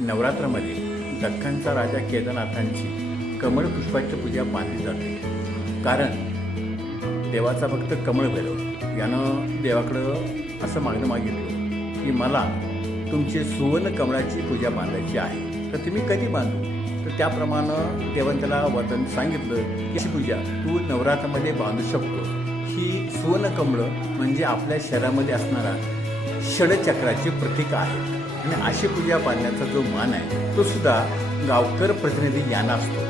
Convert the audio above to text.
नवरात्रामध्ये दख्खनचा राजा केदारनाथांची कमळ पुष्पाची पूजा मानली जाते. कारण देवाचा भक्त कमळ भैरव यानं देवाकडं असं मागणं मागितलं की मला तुमची सुवर्ण कमळाची पूजा बांधायची आहे, तर तुम्ही कधी बांधू. तर त्याप्रमाणे देवाने त्याला वरदान सांगितलं की ही पूजा तू नवरात्रामध्ये बांधू शकतो. ही सुवर्ण कमळं म्हणजे आपल्या शरीरामध्ये असणारा षडचक्राचे प्रतीक आहे आणि अशी पूजा बांधण्याचा जो मान आहे तो सुद्धा गावकर प्रतिनिधी यांना असतो.